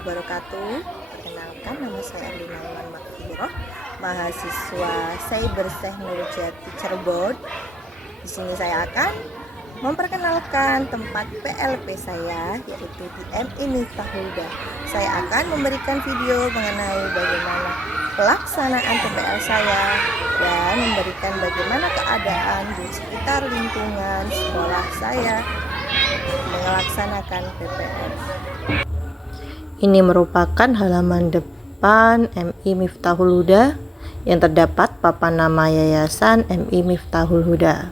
wabarakatuh. Perkenalkan, nama saya Erlina Iman Makfiroh, mahasiswa Cyber Nurjati Cirebon. Di sini saya akan memperkenalkan tempat PLP saya, yaitu di MI Miftahul Huda. Saya akan memberikan video mengenai bagaimana pelaksanaan PPL saya dan memberikan bagaimana keadaan di sekitar lingkungan sekolah saya melaksanakan PPL. Ini merupakan halaman depan MI Miftahul Huda yang terdapat papan nama Yayasan MI Miftahul Huda.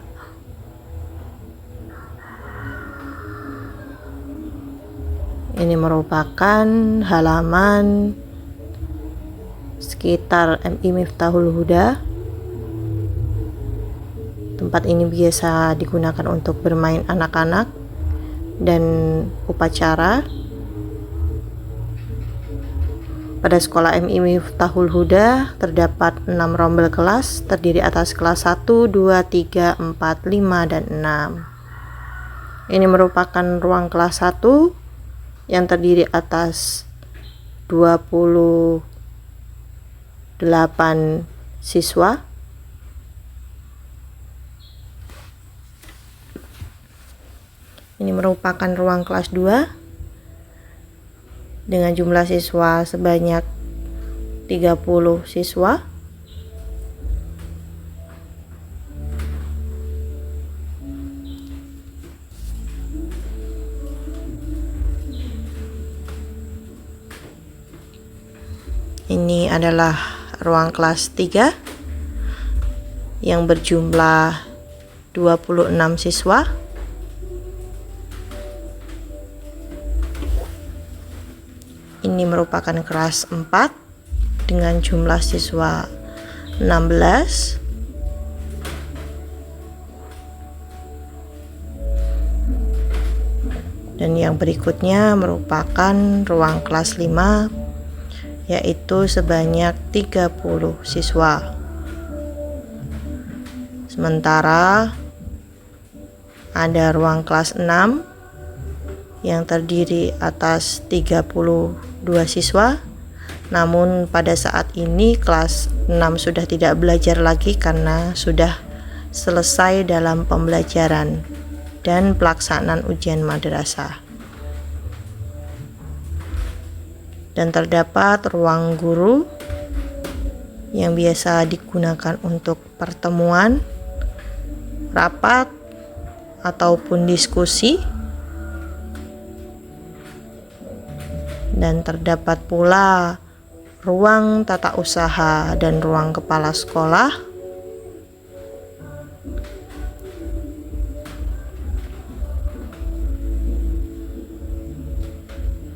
Ini merupakan halaman sekitar MI Miftahul Huda. Tempat ini biasa digunakan untuk bermain anak-anak dan upacara. Pada sekolah MI Miftahul Huda terdapat 6 rombel kelas, terdiri atas kelas 1, 2, 3, 4, 5, dan 6. Ini merupakan ruang kelas 1 yang terdiri atas 28 siswa. Ini merupakan ruang kelas 2 dengan jumlah siswa sebanyak 30 siswa. Ini adalah ruang kelas 3 yang berjumlah 26 siswa. Ini merupakan kelas 4 dengan jumlah siswa 16. Dan yang berikutnya merupakan ruang kelas 5, yaitu sebanyak 30 siswa. Sementara ada ruang kelas 6 yang terdiri atas 32 siswa. Namun pada saat ini kelas 6 sudah tidak belajar lagi karena sudah selesai dalam pembelajaran dan pelaksanaan ujian madrasah. Dan terdapat ruang guru yang biasa digunakan untuk pertemuan, rapat, ataupun diskusi. Dan terdapat pula ruang tata usaha dan ruang kepala sekolah.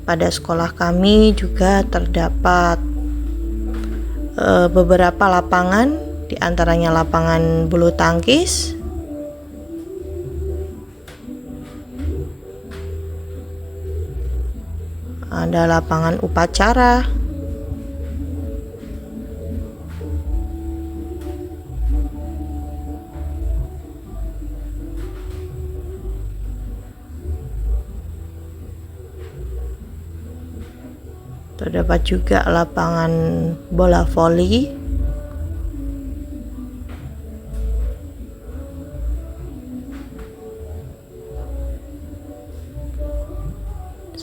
Pada sekolah kami juga terdapat beberapa lapangan, diantaranya lapangan bulu tangkis, ada lapangan upacara, terdapat juga lapangan bola voli,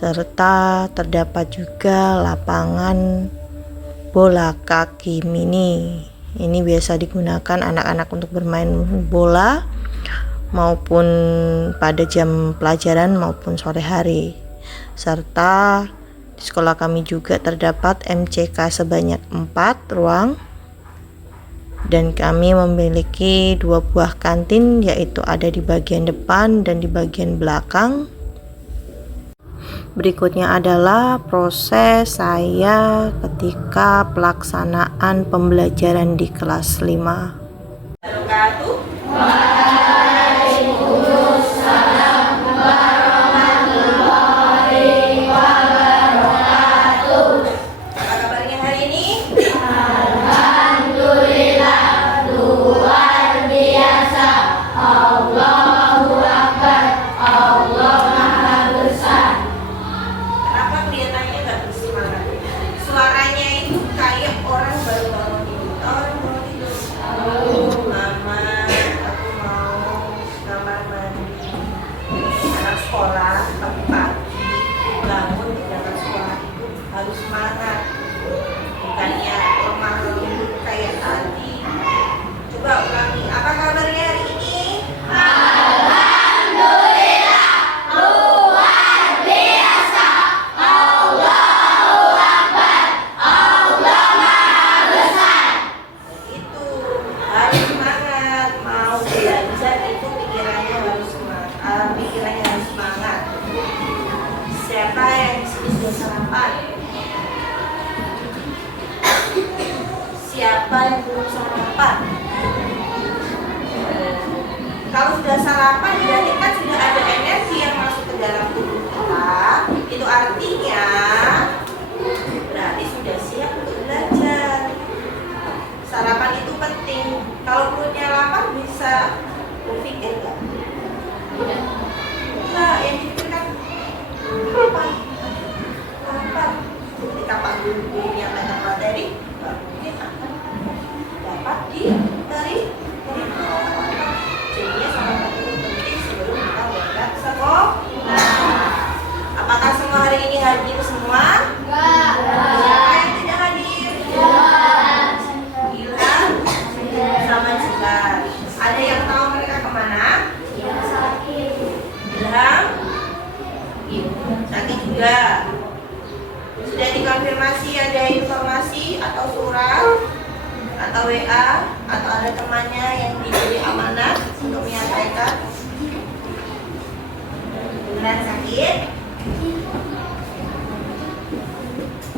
serta terdapat juga lapangan bola kaki mini. Ini biasa digunakan anak-anak untuk bermain bola maupun pada jam pelajaran maupun sore hari. Serta di sekolah kami juga terdapat MCK sebanyak 4 ruang, dan kami memiliki 2 buah kantin, yaitu ada di bagian depan dan di bagian belakang. Berikutnya adalah proses saya ketika pelaksanaan pembelajaran di kelas 5. sekolah pagi-pagi bangun di dalam sekolah itu harus semangat, bukannya lemah lembut kayak tadi. Coba ulangi, apa kabarnya hari ini? Alhamdulillah, luar biasa. Allahu Akbar, Allah Maha Besar. Itu harus semangat, mau belajar itu pikirannya harus semangat. Siapa yang di sini sudah sarapan? Siapa yang belum sarapan? Kalau sudah sarapan berarti kan sudah ada energi yang masuk ke dalam tubuh kita. Itu artinya berarti sudah siap untuk belajar. Sarapan itu penting. Kalau perutnya lapar bisa berpikir nggak? Nah, yang dipikirkan lapar. Ketika Pak Guru menyampaikan materi, Pak mungkin akan dapat dari jadinya sarapan itu penting sebelum kita berangkat sekolah. Apakah semua hari ini hadir semua? Siapa yang tidak hadir? Ilham sama Jibar. Ada yang tahu mereka kemana? Ilham sakit juga. Sudah dikonfirmasi ada informasi atau surat atau WA atau ada temannya yang diberi amanah untuk menyampaikan beneran sakit.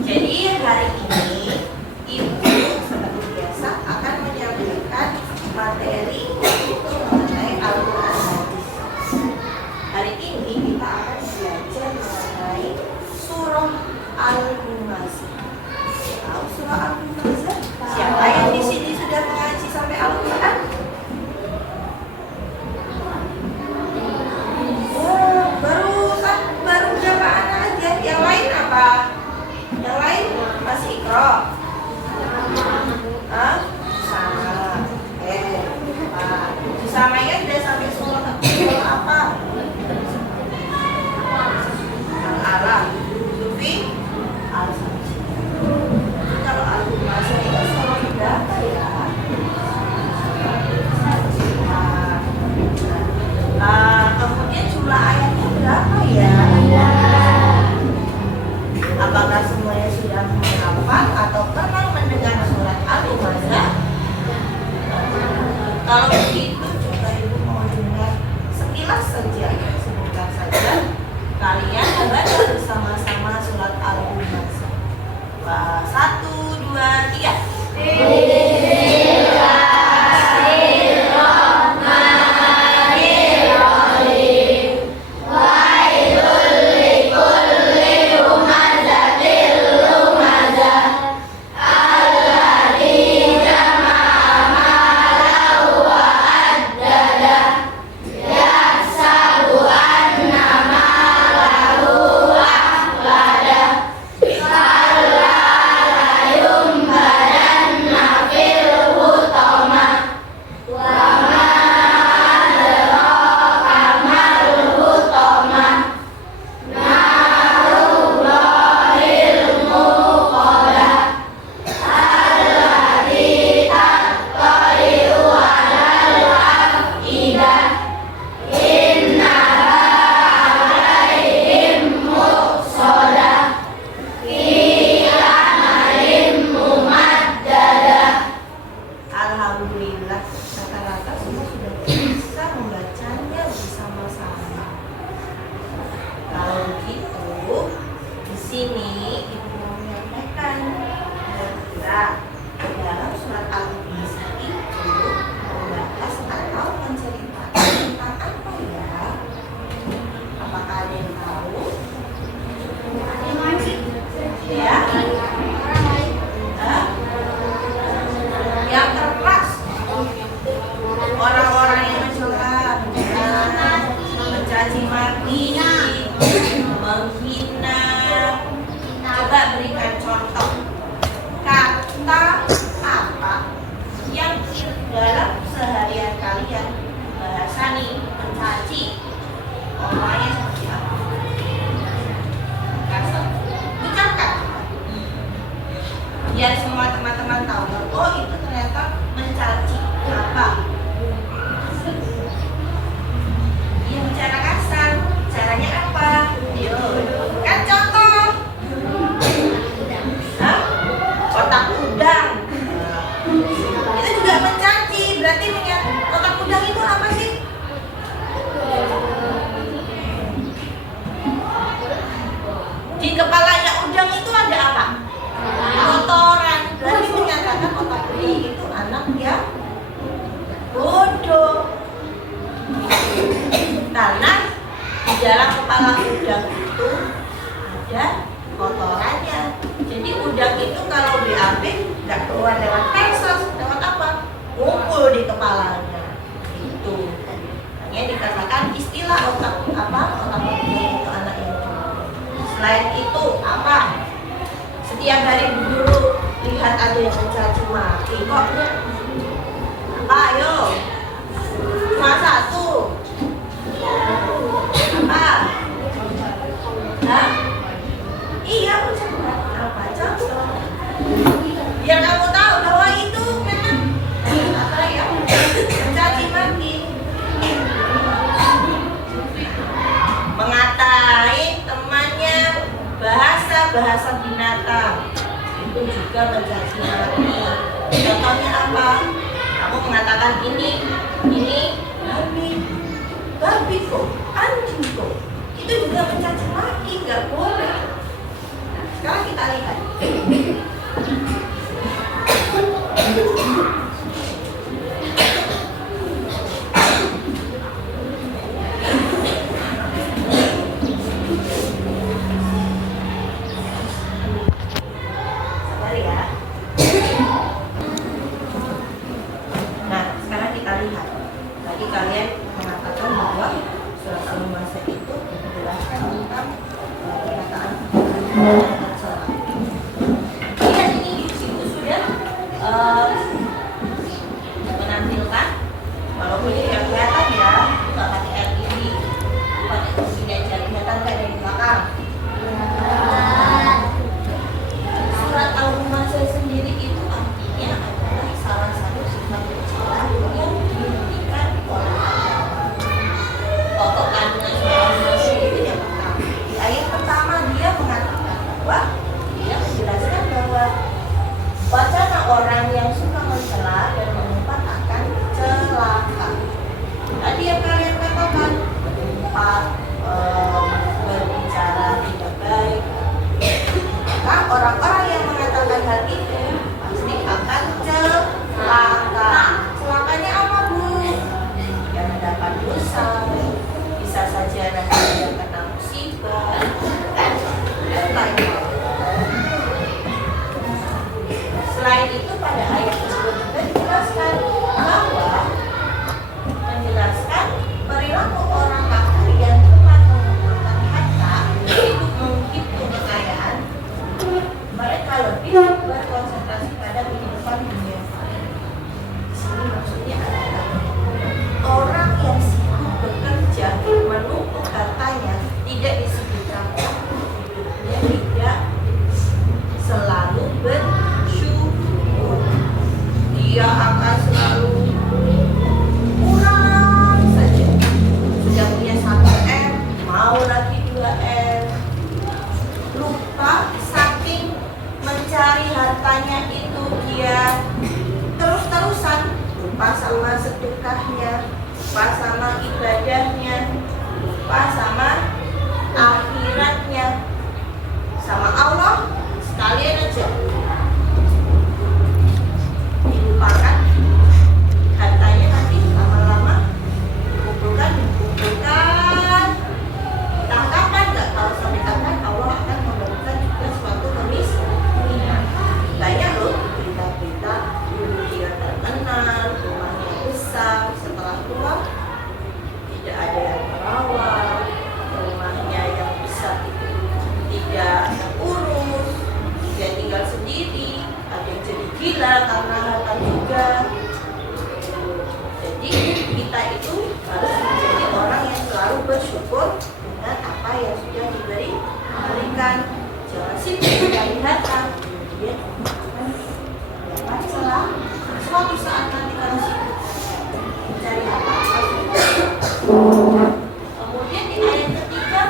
Jadi hari ini Ibu seperti biasa akan menyampaikan materi untuk mengenai Al-Quran hadis. Hari ini kita akan belajar mengenai surah Al-Humazah. Tahu surah Al-Humazah? Siapa yang di sini sudah mengaji sampai Al-Quran? Baru berapa anak aja? Yang lain apa? Yang lain masih ikro? Sama. Sama ya sudah sampai surah apa? Al-Alaq, Sufi, Al-Sajdah. Kalau Al-Humazah itu surah berapa ya? Kemudian jumlah ayatnya berapa ya? Apakah semuanya sudah menghafal atau pernah mendengar surat Al-Humazah? Kalau begitu coba Ibu mau dengar sekilas saja, sebentar saja. Kalian baca bersama-sama surat Al-Humazah. 1, 2, 3. seharian kalian bahasa nih mencaci orangnya seperti apa? dalam kepala udang itu ada kotorannya. Jadi udang itu kalau BAB nggak keluar lewat feses, lewat apa? Ngumpul di kepalanya. Itu. Makanya dikatakan istilah otak udang itu anak yang cemburu. Selain itu apa? Setiap hari dulu lihat ada yang mencaci maki kok. Apa? Ayo. Cuma satu. Apa? Hah? Iya, apa contoh? Biar kamu tahu bahwa itu memang apa ya? Mencaci maki. Mengatai temannya, bahasa binatang itu juga mencaci maki. Contohnya apa? Kamu mengatakan ini babi kok, anjing kok. Itu juga mencaci maki, nggak boleh. Sekarang kita lihat. Sabar ya. Nah, sekarang kita lihat. Tadi kalian mengatakan bahwa surat Al-Ma'idah itu menjelaskan tentang perkataan tercela. Lihat ini di situ sudah menampilkan, walaupun ini yang kelihatan ya, nggak pakai LED, pakai sini aja, kelihatan kayak dari belakang. Surat Al-Ma'idah sendiri itu artinya adalah salah satu sifat tercela yang diberikan oleh Allah. Pokok kandungan surat Al-Ma'idah itu yang pertama. Di ayat pertama dia mengatakan bahwa dia menjelaskan bahwa wacana orang yang suka mencela dan mengumpat akan celaka. Tadi yang kalian katakan mengumpat, berbicara tidak baik. Maka orang-orang yang mengatakan hal itu pasti akan celaka. Celakanya apa, Bu? Ya mendapat dosa, bisa saja nanti dia kena musibah, kan? Dan lain-lain. Selain itu pada ayat tersebut juga dijelaskan bahwa menjelaskan perilaku orang kafir yang cuma mengumpulkan harta untuk menghitung kekayaan, mereka lebih berkonsentrasi pada kehidupan dunia. Di sini maksudnya adalah orang yang sibuk bekerja menumpuk hartanya tidak disebutkan hidupnya tidak selalu bersyukur. Dia akan selalu kurang saja. Sudah punya 1 M, mau lagi 2 M. Lupa saking mencari hartanya itu dia terus-terusan lupa sama sedekahnya, lupa sama ibadahnya, lupa sama akhiratnya, sama Allah sekalian aja dilupakan. Hartanya nanti lama-lama dikumpulkan, entah kapan, nggak tahu sampai kapan Allah akan memberikan juga suatu kemiskinan. Banyak loh berita-berita dulu dia terkenal, rumahnya besar, setelah tua tidak ada yang merawat, rumahnya yang besar itu tidak terurus, dia tinggal sendiri, ada yang jadi gila karena harta juga. Jadi kita itu harus menjadi orang yang selalu bersyukur dengan apa yang sudah diberikan. Jangan sibuk mencari harta, kemudian akan dapat celah. Suatu saat nanti kalau sibuk mencari harta, kemudian di ayat ketiga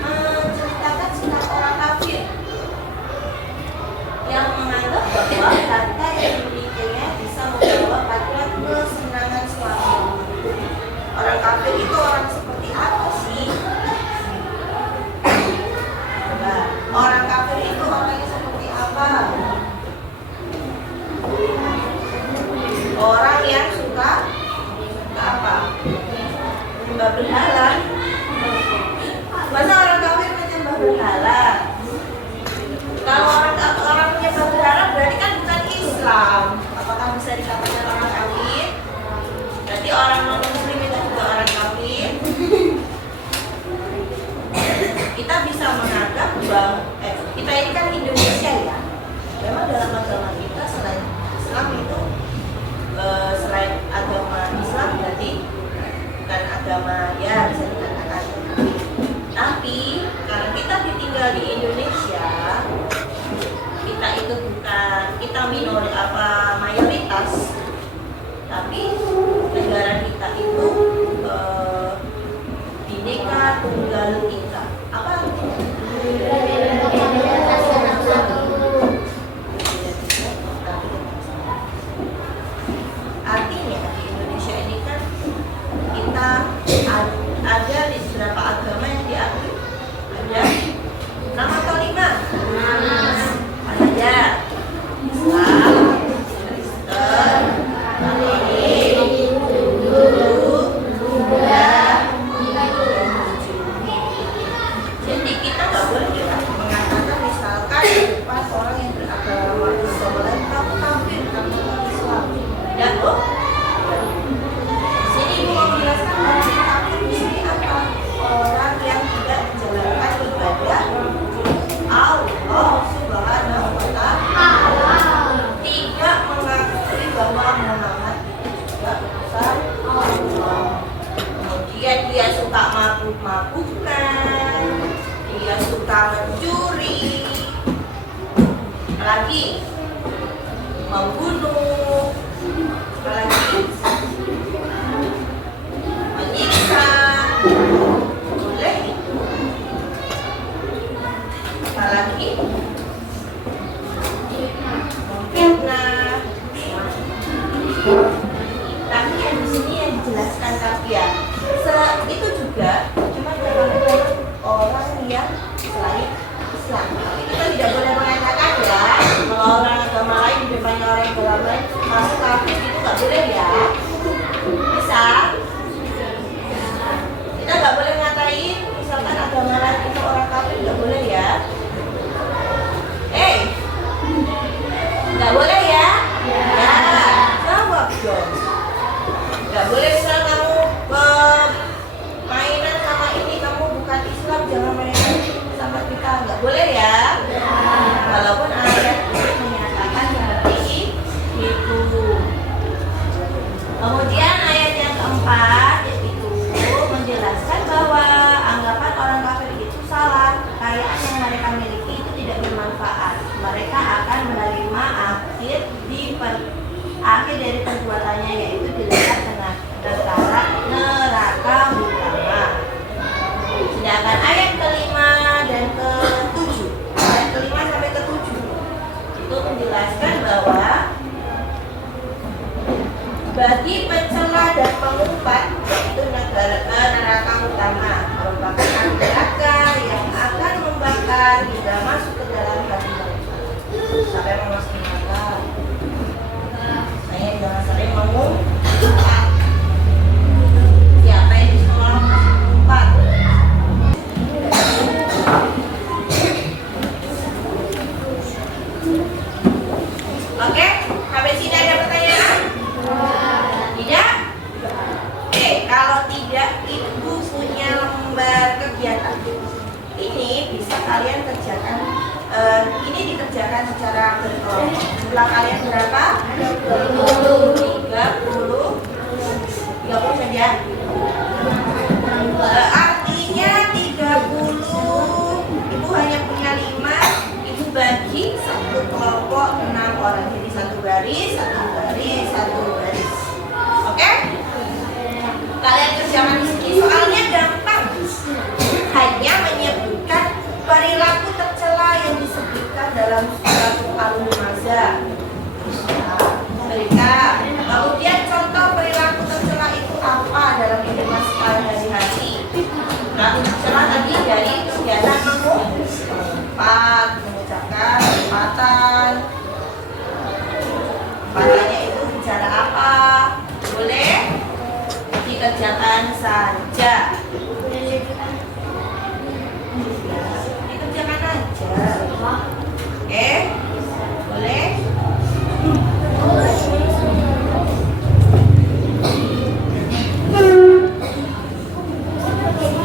menceritakan sikap orang kafir yang menganggap bahwa harta yang dimilikinya bisa membawa pada kesenangan suami. Orang kafir itu orang seperti apa sih? Coba, orang kafir itu orangnya seperti apa? Apalagi membunuh, apalagi menyiksa, boleh. Apalagi memfitnah. Tapi yang di sini yang dijelaskan kafir itu juga cuma dalam orang yang selain Islam. Tapi kita tidak boleh mengatakan ya kalau orang agama lain di depannya orang agama lain kamu kafir, itu nggak boleh ya. Bisa? Kita nggak boleh ngatain misalkan agama lain itu orang kafir, nggak boleh ya. Nggak boleh ya? Ya, jawab dong. Nggak boleh misal kamu mainan sama ini, kamu bukan Islam, jangan mainan sama kita, nggak boleh ya? Walaupun ayat itu menyatakan seperti itu. Kemudian ayat yang keempat itu menjelaskan bahwa anggapan orang kafir itu salah. Kekayaan yang mereka miliki itu tidak bermanfaat. Mereka akan menerima akhir dari perbuatannya, yaitu dilihat dengan neraka utama. Sedangkan ayat kelima dan ketujuh, ayat kelima sampai ketujuh itu menjelaskan bahwa bagi pencela dan pengumpat itu neraka utama merupakan neraka yang akan membakar hingga masuk ke dalam hati mereka sampai memasuki neraka. Saya jangan sering mengumpat. Siapa yang di sekolah masih mengumpat? Oke, sampai sini ada pertanyaan? Tidak? Oke, kalau tidak, ibu punya lembar kegiatan. Ini bisa kalian kerjakan. Ini dikerjakan secara berkelompok. Jumlah kalian berapa? 30 saja. Artinya 30, ibu hanya punya 5, ibu bagi satu kelompok 6 orang. Jadi satu baris. Oke? Kalian kerjakan di sini. Soalnya gampang. Hanya menyebutkan perilaku tercela yang disebutkan dalam surat Al-Humazah. Kemudian contoh perilaku tercela itu apa dalam kehidupan sehari-hari? Perilaku tercela tadi dari kegiatan mengumpat, mengucapkan umpatan. Umpatannya itu bicara apa? Boleh dikerjakan saja. Dikerjakan aja. Oke? Boleh?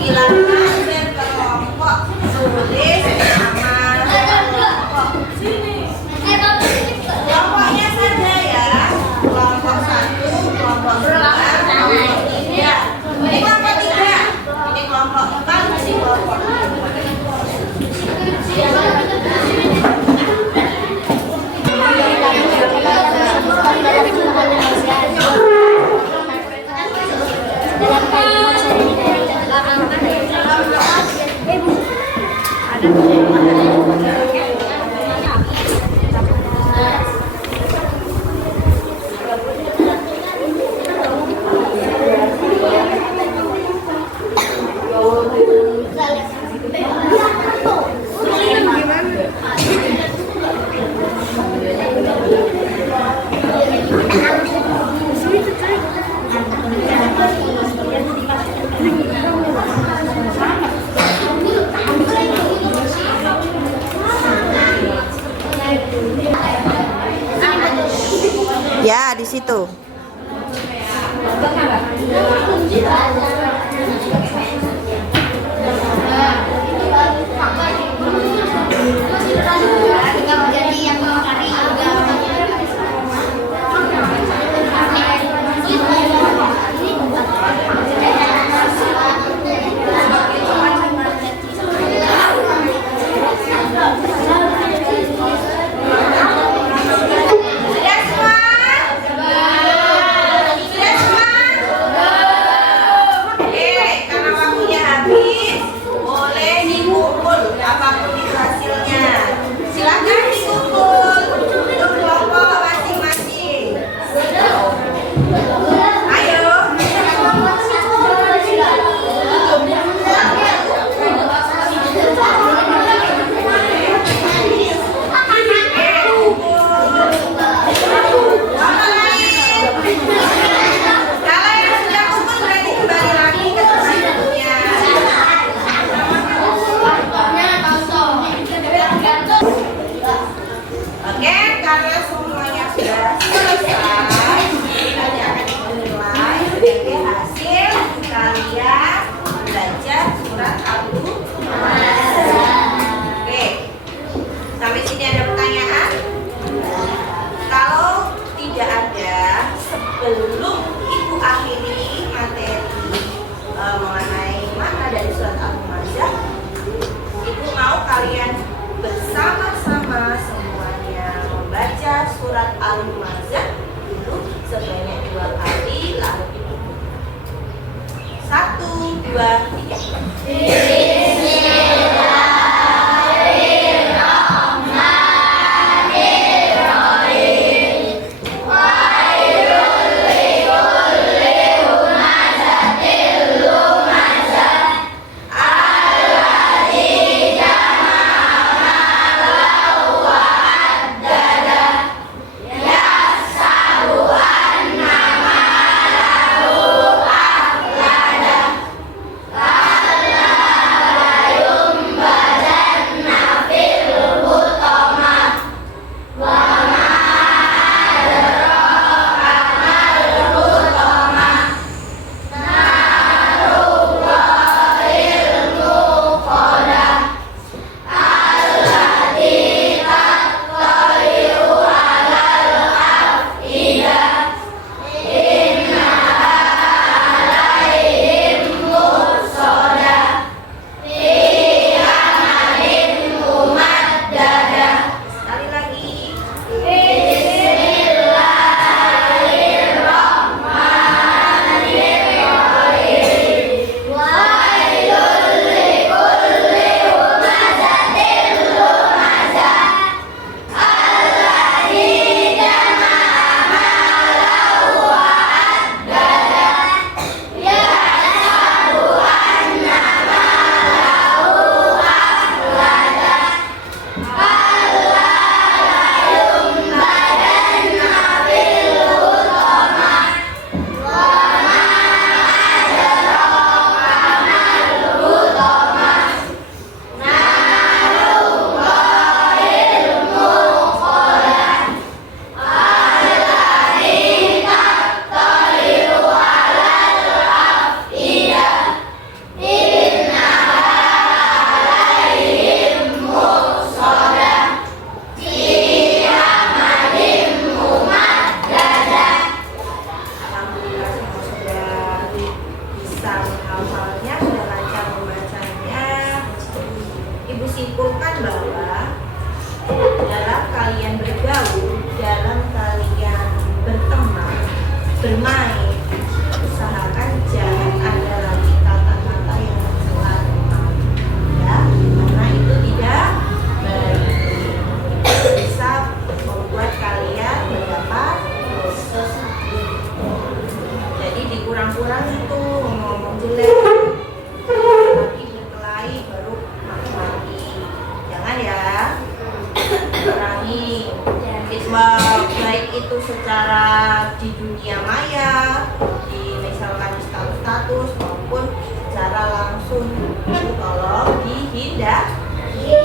Silakan berkelompok, tulis nama kelompok. Kelompoknya saja ya. Kelompok 1, kelompok 2, kelompok 3. Ini kelompok 3. Ini kelompok 4, ini kelompok 5. Ya, di situ. simpulkan bahwa dalam kalian bergaul, dalam kalian berteman, bermain, usahakan jangan ada lagi kata-kata yang mencela ya, karena itu tidak baik, bisa membuat kalian mendapat dosa. Jadi dikurang-kurang itu ngomong jelek, lagi berkelahi baru maki-maki, jangan ya, kurangi. Baik itu secara di dunia maya, di misalkan status maupun secara langsung, itu tolong dihindari.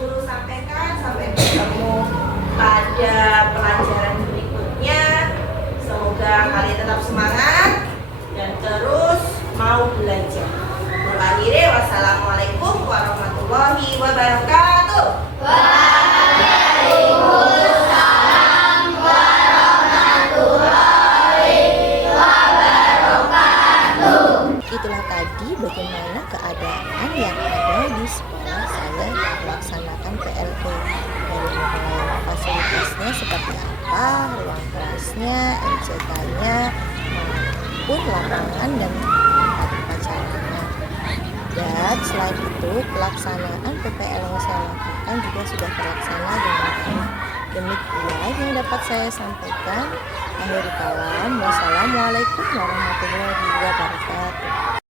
Guru sampaikan, sampai bertemu pada pelajaran berikutnya. Semoga kalian tetap semangat dan terus mau belajar. Akhirnya wassalamualaikum warahmatullahi wabarakatuh. Itulah tadi bagaimana keadaan yang ada di sekolah saya yang melaksanakan PLT, dari mulai fasilitasnya seperti apa, ruang kelasnya, MCK-nya, maupun lapangan dan tempat upacaranya. Dan selain itu pelaksanaan PPL yang saya lakukan juga sudah terlaksana dengan baik. Demikian yang dapat saya sampaikan. Akhir kalam, wassalamualaikum warahmatullahi wabarakatuh.